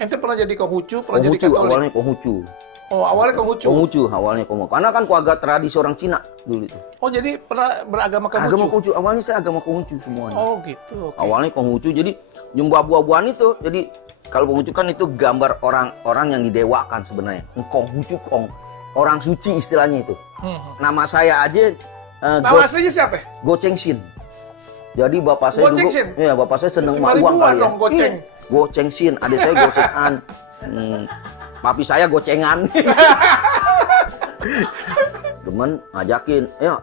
Ente pernah jadi Konghucu, pernah jadi Katolik? Awalnya Konghucu. Oh, awalnya Konghucu. Konghucu awalnya Konghucu. Karena kan keluarga tradisi orang Cina dulu itu. Oh, jadi pernah beragama Konghucu? Agama Konghucu. Awalnya saya agama Konghucu semuanya. Oh, gitu. Okay. Awalnya Konghucu. Jadi nyembah buah-buahan itu. Jadi kalau Konghucu kan itu gambar orang-orang yang didewakan sebenarnya. Konghucu, orang suci istilahnya itu. Nama saya aja nama aslinya siapa? Go Cheng-sin. Jadi bapak saya dulu, ya bapak saya seneng uang kali ya. Goceng. Go Cheng-sin, adik saya gocengan. Papi saya gocengan. Temen ngajakin, ya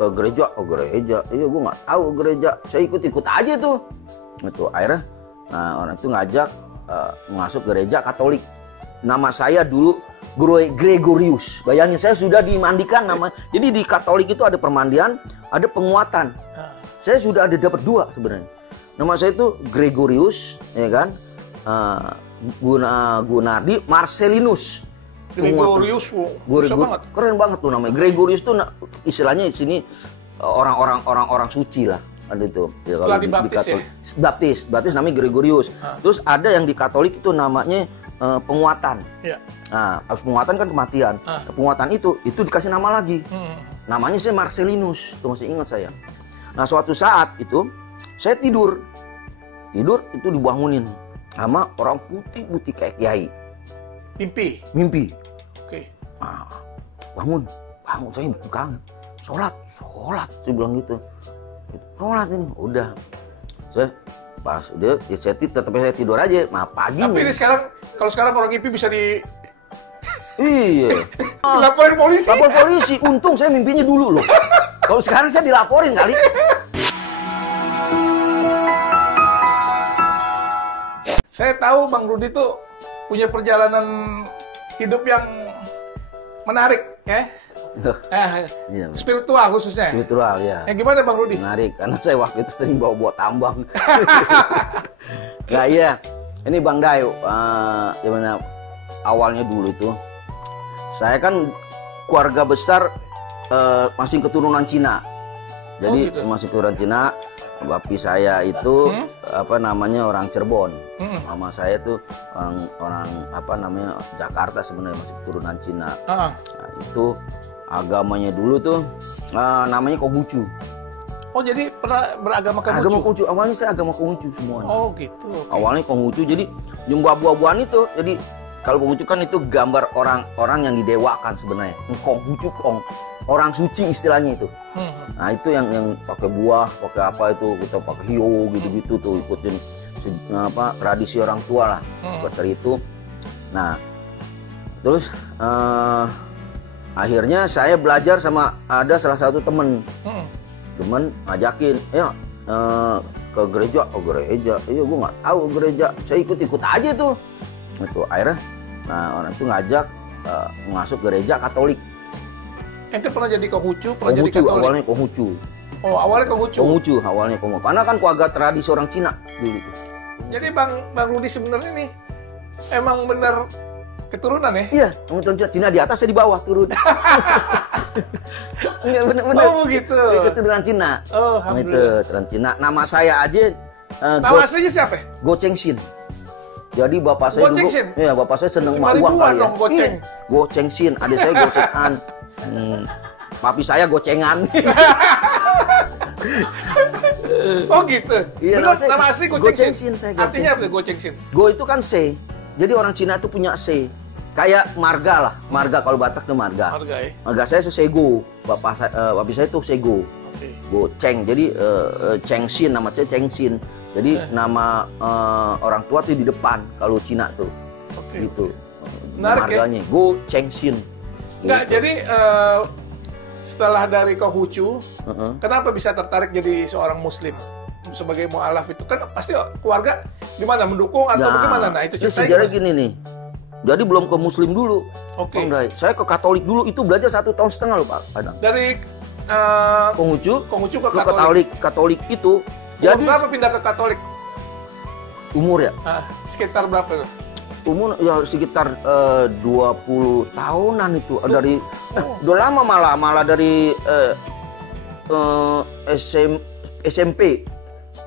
ke gereja. Iya gue nggak tahu gereja. Saya ikut aja tuh. Itu akhirnya, orang itu ngajak masuk gereja Katolik. Nama saya dulu Gregorius. Bayangin saya sudah dimandikan nama. Jadi di Katolik itu ada permandian, ada penguatan. Saya sudah ada dapat 2 sebenarnya. Nama saya itu Gregorius, ya kan? Gunardi Marcelinus. Gregorius, susah banget. Keren banget tuh namanya. Gregorius tuh istilahnya di sini orang suci lah. Ada itu. Ya, setelah dibaptis ya? Baptis namanya Gregorius. Terus ada yang di Katolik itu namanya penguatan. Ya. Nah, habis penguatan kan kematian. Penguatan itu dikasih nama lagi. Namanya saya Marcelinus. Itu masih ingat saya. Nah, suatu saat itu saya tidur itu dibangunin sama orang putih kayak kiai. Mimpi. Oke. Nah, bangun saya bukan sholat saya bilang gitu. Sholat ini udah. Saya pas udah ya saya tidur aja. Nah, pagi. Tapi ini kalau sekarang orang mimpi bisa di iya. Laporin polisi. Lapor polisi. Untung saya mimpinya dulu loh. Kalau sekarang saya dilaporin kali. Saya tahu Bang Rudi tuh punya perjalanan hidup yang menarik, ya. Iya, spiritual khususnya. Spiritual ya. Gimana Bang Rudi? Menarik, karena saya waktu itu sering bawa tambang. Nah iya, ini Bang Dayu, gimana awalnya dulu itu. Saya kan keluarga besar masih keturunan Cina. Jadi gitu? masih keturunan Cina. Bapak saya itu orang Cirebon. Mama saya itu orang Jakarta sebenarnya, masih keturunan Cina. Nah, itu agamanya dulu tuh namanya Konghucu. Oh, jadi pernah beragama Konghucu? Agama Konghucu. Awalnya saya agama Konghucu semuanya. Oh, gitu. Okay. Awalnya Konghucu. Jadi nyembah buah-buahan itu. Jadi kalau Konghucu kan itu gambar orang-orang yang didewakan sebenarnya. Konghucu, orang suci istilahnya itu. Nah, itu yang pakai buah, pakai apa itu, kita pakai hiu gitu-gitu tuh, ikutin tradisi orang tua lah. Seperti itu. Nah, terus akhirnya saya belajar sama ada salah satu temen ngajakin, ya ke gereja. Iya gue nggak tahu gereja. Saya ikut aja tuh. Itu akhirnya, orang itu ngajak masuk gereja Katolik. Ente pernah jadi Konghucu, pernah jadi Katolik? Awalnya Konghucu. Oh, awalnya Konghucu. Konghucu awalnya Konghucu. Karena kan keluarga tradisi orang Cina dulu itu. Jadi Bang Rudi sebenarnya nih emang benar keturunan ya? Iya, Cina di atas, saya di bawah turun. Enggak benar. Oh, gitu. Keturunan Cina. Oh, alhamdulillah. Keturunan Cina. Nama saya aja nama aslinya siapa? Go Cheng-sin. Jadi bapak saya dulu, ya bapak saya seneng uang kali ya. Go Cheng-sin, adik saya gocengan. Papi saya gocengan. Oh gitu. Iya, benar, nama asli Go Cheng-sin. Artinya apa Go Cheng-sin? Go itu kan C. Jadi orang Cina itu punya C. Kayak marga lah. Marga kalau Batak itu marga. Marga saya Sego. Papi saya itu Sego. Go Cheng. Jadi Cheng-sin, nama saya Cheng-sin. Jadi nama orang tua tuh di depan kalau Cina tuh. Gitu. Menarik marganya. Ya? Go Cheng-sin. Enggak, gitu. Jadi setelah dari Konghucu, kenapa bisa tertarik jadi seorang Muslim sebagai mu'alaf itu? Kan pasti keluarga gimana, mendukung atau bagaimana? Nah, itu sejarah gini nih. Jadi belum ke Muslim dulu. Oke. Saya ke Katolik dulu, itu belajar 1,5 tahun loh Pak. Dari Konghucu ke Katolik. Katolik itu. Jadi berapa pindah ke Katolik? Umur ya? Sekitar berapa tuh? Umur ya sekitar 20 tahunan itu. Dari udah lama malah dari SMP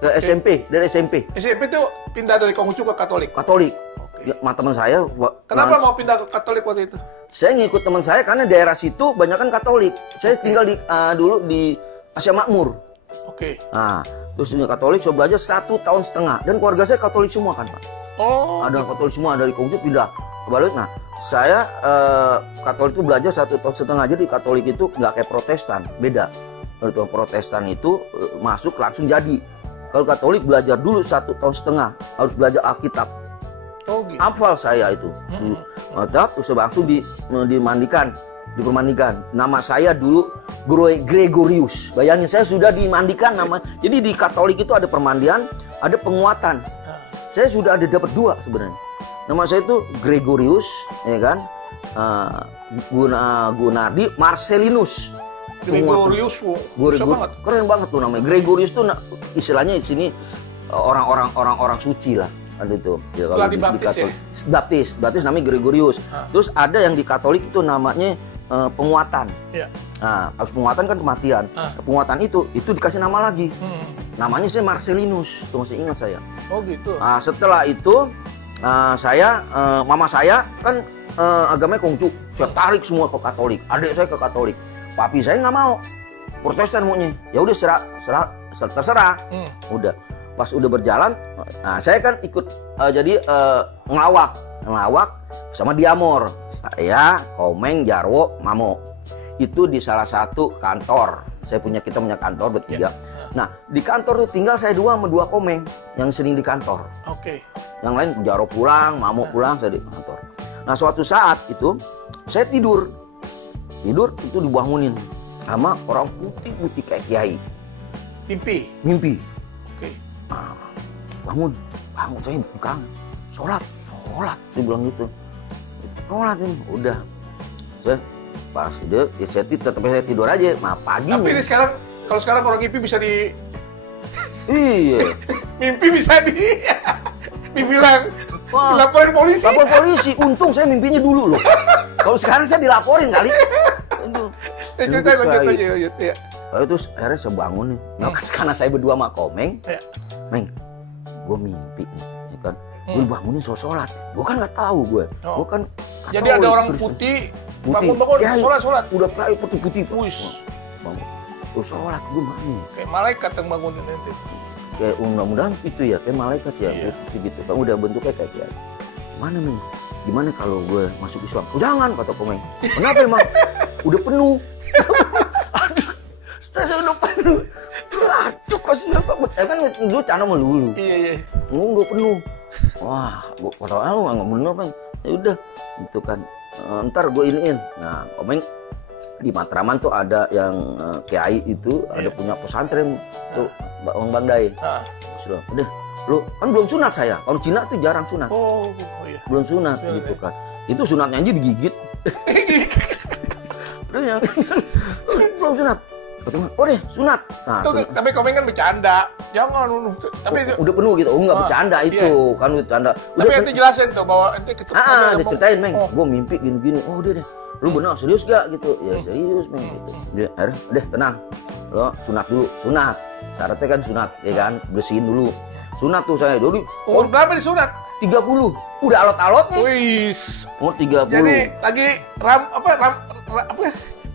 ke SMP, dari SMP. SMP tuh pindah dari Konghucu ke Katolik? Katolik. Oke. Teman saya. Kenapa mau pindah ke Katolik waktu itu? Saya ngikut teman saya karena daerah situ banyak kan Katolik. Saya tinggal di dulu di Asia Makmur. Oke. Nah, terus di Katolik saya belajar 1,5 tahun dan keluarga saya Katolik semua kan, Pak. Oh. Ada Katolik semua dari Konghucu pindah ke Balut. Nah, saya Katolik itu belajar 1,5 tahun. Jadi Katolik itu nggak kayak Protestan, beda. Kalau Protestan itu masuk langsung jadi. Kalau Katolik belajar dulu 1,5 tahun, harus belajar Alkitab. Oh, gitu. Hafal saya itu. Terus langsung dipermandikan. Nama saya dulu Gregorius. Bayangin saya sudah dimandikan nama. Jadi di Katolik itu ada permandian, ada penguatan. Saya sudah ada dapat 2 sebenarnya. Nama saya itu Gregorius, ya kan? Gunardi Marcelinus. Gregorius, keren banget tuh namanya. Gregorius tuh istilahnya di sini orang-orang suci lah. Ada itu. Ya, setelah dibaptis ya? Baptis namanya Gregorius. Terus ada yang di Katolik itu namanya penguatan. Ya. Nah, habis penguatan kan kematian. Penguatan itu dikasih nama lagi. Namanya saya Marcelinus. Tuh masih ingat saya. Oh gitu. Nah, setelah itu mama saya kan agamanya Konghucu. Saya tarik semua ke Katolik. Adik saya ke Katolik. Papi saya nggak mau. Protestan maunya. Ya udah terserah. Udah. Pas udah berjalan, nah saya kan ikut ngelawak sama Diamor. Saya, Komeng, Jarwo, Mamo. Itu di salah satu kantor. Kita punya kantor bertiga. Nah, di kantor tuh tinggal saya 2 sama 2 Komeng yang sering di kantor. Oke. Yang lain Jarwo pulang, Mamo pulang, saya di kantor. Nah, suatu saat itu saya tidur itu dibangunin sama orang putih kayak kiai. Mimpi. Oke. Nah, bangun saya bukan sholat dia bilang gitu. Sholat ini udah. Saya pas dia saya tidur aja. Nah, pagi. Tapi ini kalau sekarang orang mimpi bisa di iya. Mimpi bisa dibilang dilaporin polisi. Lapor polisi. Untung saya mimpinya dulu loh. Kalau sekarang saya dilaporin kali. Lanjut aja. Ya. Lalu terus akhirnya saya bangun nih. Nah, karena saya berdua sama Komeng. Ya. Meng, gue mimpi nih, ya kan? Gue bangunin sholat. Gue kan nggak tahu gue. Gue kan. Jadi ada orang putih bangun sholat. Udah kayak putih. Wis. Bangun. Terus sholat gue bangun. Kayak malaikat yang bangunin nanti. Kayak mudah-mudahan itu ya, kayak malaikat ya, gitu. Kan udah bentuknya kayak ya. Mana Meng? Gimana kalau gue masuk Islam? Oh, jangan, kata Komeng. Kenapa emang? Udah penuh. Aduh, saya udah penuh. Aduh, kasih apa? Kan dulu cana melulu. Iya. Udah penuh. Wah, gue kata nggak bener Bang. Ya udah, itu kan. Ntar gue iniin. Nah, Komeng di Matraman tuh ada yang kiai itu ada punya pesantren tuh Bang Dai. Sudah, udah. Lu kan belum sunat saya. Kalau Cina tuh jarang sunat. Oh iya. Belum sunat gitu kan. Itu sunatnya aja digigit. Terus yang belum sunat. Oh deh, sunat. Nah, tuh, tapi Komeng kan bercanda. Jangan. Tapi udah penuh gitu. Oh enggak bercanda itu. Kan bercanda. Tapi ente jelasin tuh bahwa ente diceritain, Meng. Gue mimpi gini-gini. Oh udah deh. Lu benar serius gak gitu? Ya serius, Meng gitu. Dia akhirnya udah tenang. Lo sunat dulu. Sunat. Syaratnya kan sunat, ya kan? Bersihin dulu. Sunat tuh saya. Jadi umur berapa disunat? 30. Udah alot-alotnya. Wis. Umur 30. Jadi lagi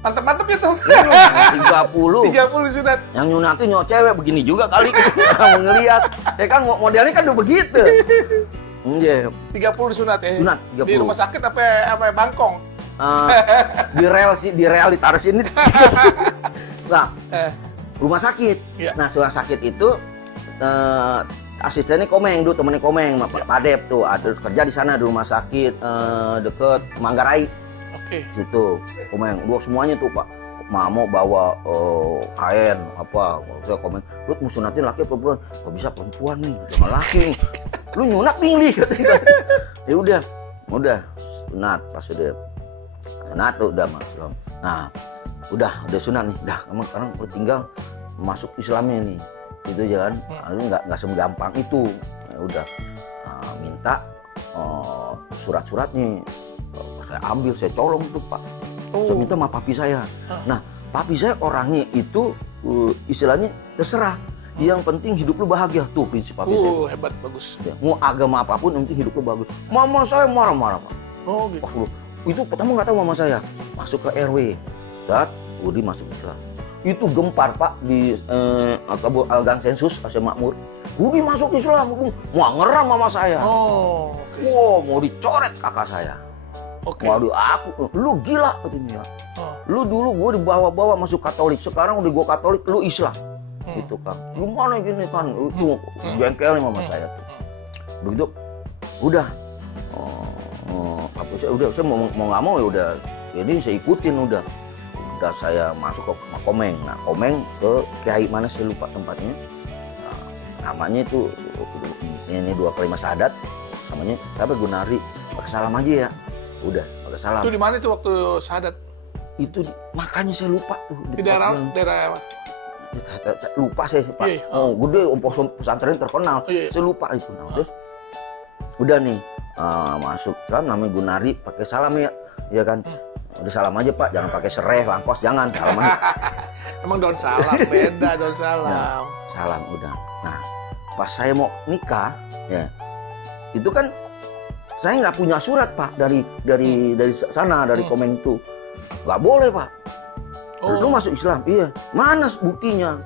mantep-mantep ya tuh. 30. 30 disunat. Yang nyunatin nyok cewek begini juga kali. Kamu ngelihat. Ya kan modelnya kan udah begitu. Iya. 30 disunat ya. Sunat 30. Di rumah sakit apa Bangkong? Di rel ditaruh sini. Nah, rumah sakit. Ya. Nah, rumah sakit itu asistennya Komeng dulu, temennya Komeng, Pak Dep tuh ada kerja di sana di rumah sakit deket Manggarai. Oke. Situ Komeng, gua semuanya tuh Pak. Mamo bawa kain apa, saya Komeng, lu mau sunatin laki apa perempuan? Gak bisa perempuan nih, jangan laki nih. Lu nyunat pilih katanya. Ya udah sunat pas udah sunat tuh udah masuk. Nah, udah sunat nih, udah sekarang tinggal masuk Islamnya nih. Itu jalan, nggak segampang itu. Ya udah minta surat-suratnya, saya ambil, saya colong tuh Pak. Saya minta sama papi saya. Nah, papi saya orangnya itu istilahnya terserah. Yang penting hidup lu bahagia. Tuh prinsip papi saya. Hebat, bagus. Ya, mau agama apapun, yang penting hidup lu bagus. Mama saya marah-marah, Pak. Oh gitu. Wah, itu pertama nggak tahu mama saya. Masuk ke RW. Saat Budi masuk Islam. Itu gempar, Pak, di Gang Sensus, Aceh Makmur. Budi masuk Islam. Mau ngeram mama saya. Oh, okay. Wow, mau dicoret kakak saya. Oke. Waduh, lu gila katanya. Lu dulu gue dibawa-bawa masuk Katolik, sekarang udah gue Katolik, lu Islam. Gitu kan. Gimana gini kan? Itu bengkelnya mama saya tuh. Begitu, udah. Saya mau nggak mau ya udah. Jadi saya ikutin udah saya masuk ke Komeng. Nah, Komeng ke Kiai mana saya lupa tempatnya. Namanya itu ini 2 kalimat syahadat. Namanya siapa? Gunari. Pakai salam aja ya. Udah, pakai salam. Itu di mana itu waktu syahadat? Itu makanya saya lupa tuh. Di daerah apa? Lupa saya, Pak. Iya. Oh, gede pesantren terkenal. Iya. Saya lupa itu. Nah, terus udah nih masuk kan namanya Gunari, pakai salam ya kan. Udah salam aja, Pak, jangan pakai serai, langkos, jangan, salam aja. Emang daun salam beda, daun salam. Nah, salam udah. Nah, pas saya mau nikah ya, itu kan saya nggak punya surat, Pak, dari sana, dari Komeng itu. Nggak boleh, Pak. Lu masuk Islam, iya. Mana buktinya?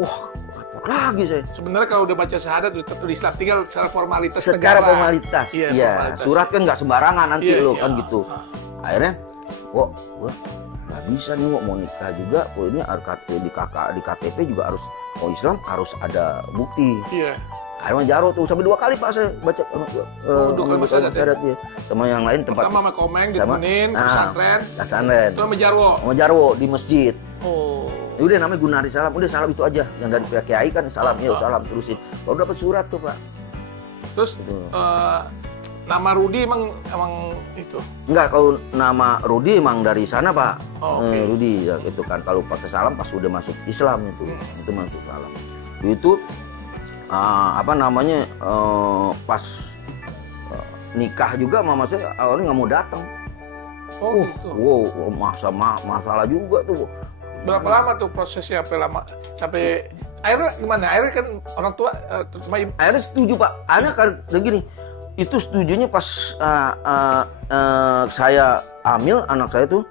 Wah, repot lagi saya. Sebenarnya kalau udah baca syahadat udah Islam, tinggal secara formalitas secara negara. Formalitas. Iya. Formalitas. Surat kan nggak sembarangan nanti Iya, kan gitu. Akhirnya, kok gue nggak bisa nih mau nikah juga. Ini di KTP juga harus mau Islam harus ada bukti. Iya. Akhirnya Jaro tuh sampai 2 kali, Pak, saya baca 2 kali syahadat ya. Sama yang lain tempat. Pertama sama Komeng ditemenin ke pesantren. Itu sama Jarwo. Sama Jarwo di masjid. Oh. Udah namanya Gunari salam, udah salam itu aja. Yang dari pihak Kiai kan salam, salam terusin. Baru dapat surat tuh, Pak. Terus nama Rudi emang itu? Enggak, kalau nama Rudi emang dari sana, Pak. Oh, okay. Rudi ya, itu kan kalau pakai salam pas udah masuk Islam itu masuk salam. Itu pas nikah juga mama saya awalnya nggak mau datang. Oh gitu. Wow, masalah juga tuh. Berapa lama tuh prosesnya? Sampai akhirnya gimana? Akhirnya kan orang tua cuma akhirnya setuju, Pak. Akhirnya kan begini. Itu setujunya pas saya hamil, anak saya tuh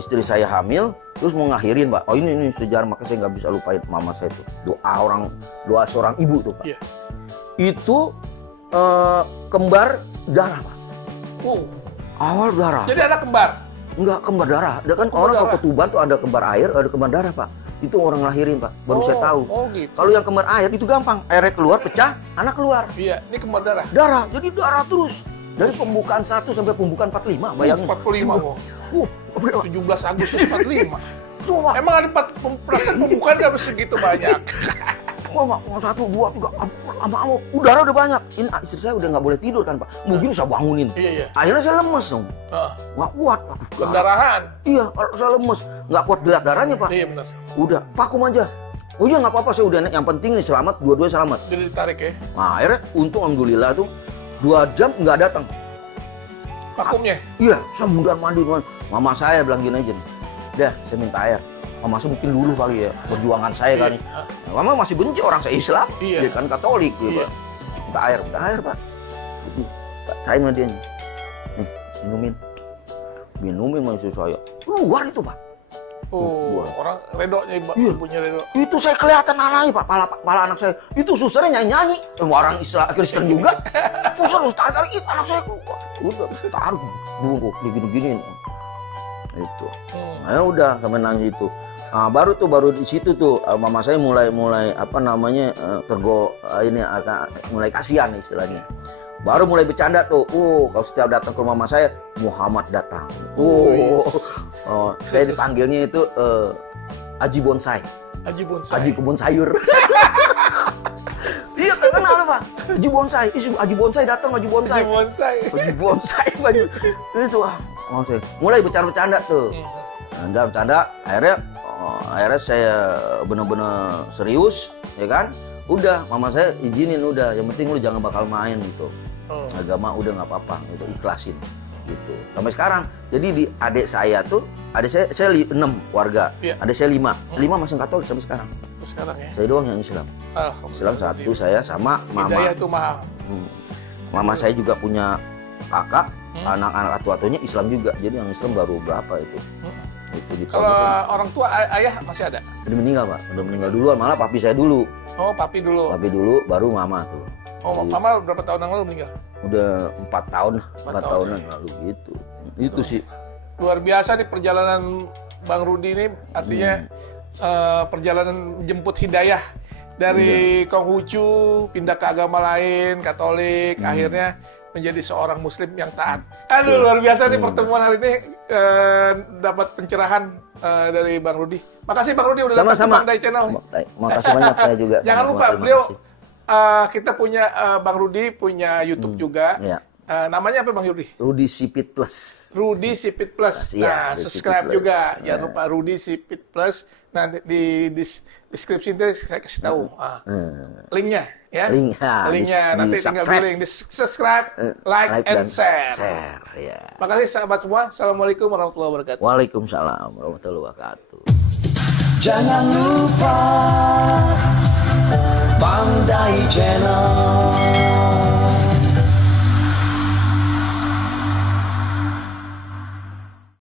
istri saya hamil, terus mau ngakhirin, Pak. Oh ini sejarah, makanya saya nggak bisa lupain mama saya tuh. Doa seorang ibu tuh, Pak. Iya. Itu kembar darah, Pak. Wow. Awal darah. Jadi ada kembar? Enggak, kembar darah. Ada kan orang kalau ke Tuban tuh ada kembar air, ada kembar darah, Pak. Itu orang lahirin, Pak. Baru saya tahu. Oh gitu. Kalau yang kembar air itu gampang. Airnya keluar, pecah, anak keluar. Iya, ini kembar darah. Darah, jadi darah terus. Dari pembukaan 1 sampai pembukaan 45, bayangin. 45, Bu. 17 Agustus 45. Cuma. Emang ada perasaan pembukaan nggak segitu banyak? Wah, 1, 2, 3, lama-lama udara udah banyak. Ini istri saya udah nggak boleh tidur kan, Pak. Mungkin saya bangunin. Iya. Akhirnya saya lemes dong. Nggak kuat. Pendarahan. Iya, saya lemes. Nggak kuat dilihat darahnya, Pak. Iya benar. Udah, vakum aja. Oh iya nggak apa-apa, saya udah. Yang penting nih selamat, dua-duanya selamat. Jadi ditarik ya? Nah, akhirnya untung alhamdulillah tuh 2 jam nggak datang. Vakumnya? Iya, saya mudah mandi. Mama saya bilang gini aja nih. Dah, saya minta air. Mama saya mungkin dulu kali ya, perjuangan saya kan. Nah, Mama masih benci orang saya Islam, dia kan Katolik gitu. Minta air, Pak. Saya sama dia nih. Minumin sama istri saya. Keluar itu, Pak. Oh, orang redonya ibunya redo. Itu saya kelihatan anaknya, Pak. Pala anak saya. Itu susternya nyanyi-nyanyi. Orang Islam Kristen juga. Terus tarik anak saya keluar. Udah, taruh. Bungkuk, digini-giniin. Itu. Nah, udah sampai nangis itu. Nah, baru di situ tuh mama saya mulai mulai kasihan istilahnya. Baru mulai bercanda tuh. Kalau setiap datang ke mama saya, Muhammad datang. Saya dipanggilnya itu Haji Bonsai. Haji Bonsai. Haji kebun sayur. Iya, terkenal, Pak. Haji Bonsai. Haji Bonsai datang, Haji Bonsai. Haji Bonsai. Itu mulai bercanda tuh. Bercanda, akhirnya saya benar-benar serius, ya kan? Udah, mama saya izinin udah. Yang penting lu jangan bakal main gitu. Agama udah nggak apa-apa, itu ikhlasin. gitu sampai sekarang. Jadi di adik saya 6 warga, adik saya 5 masih Katolik sampai sekarang. Sekarang ya. Saya doang yang Islam. Islam 1, saya sama mama. Hidayah itu mahal. Mama saya juga punya kakak, anak-anak atunya Islam juga. Jadi yang Islam baru berapa itu? Itu di Kalau orang tua ayah masih ada? Udah meninggal, Pak. Udah meninggal duluan, malah papi saya dulu. Oh, papi dulu. Papi dulu, baru mama tuh. Oh, jadi, mama berapa tahun yang lalu meninggal? Udah 4 tahunan lalu gitu. Itu sih. Luar biasa nih perjalanan Bang Rudi ini, artinya perjalanan jemput hidayah dari Konghucu pindah ke agama lain, Katolik, akhirnya menjadi seorang Muslim yang taat. Aduh, luar biasa nih pertemuan hari ini, dapat pencerahan dari Bang Rudi. Makasih Bang Rudi udah datang ke Bang Dai Channel. Makasih banyak saya juga. Jangan lupa beliau, kita punya Bang Rudi punya YouTube juga. Ya. Namanya apa Bang Rudi? Rudi Sipit Plus. Rudi Sipit Plus. Nah, subscribe juga. Jangan lupa Rudi Sipit Plus. Nah, di deskripsi itu saya kasih tahu linknya, ya. Linknya nanti tinggal pilih di subscribe, like and share. Ya. Makasih sahabat semua. Assalamualaikum warahmatullahi wabarakatuh. Waalaikumsalam warahmatullahi wabarakatuh. Jangan lupa Bang Dai Channel.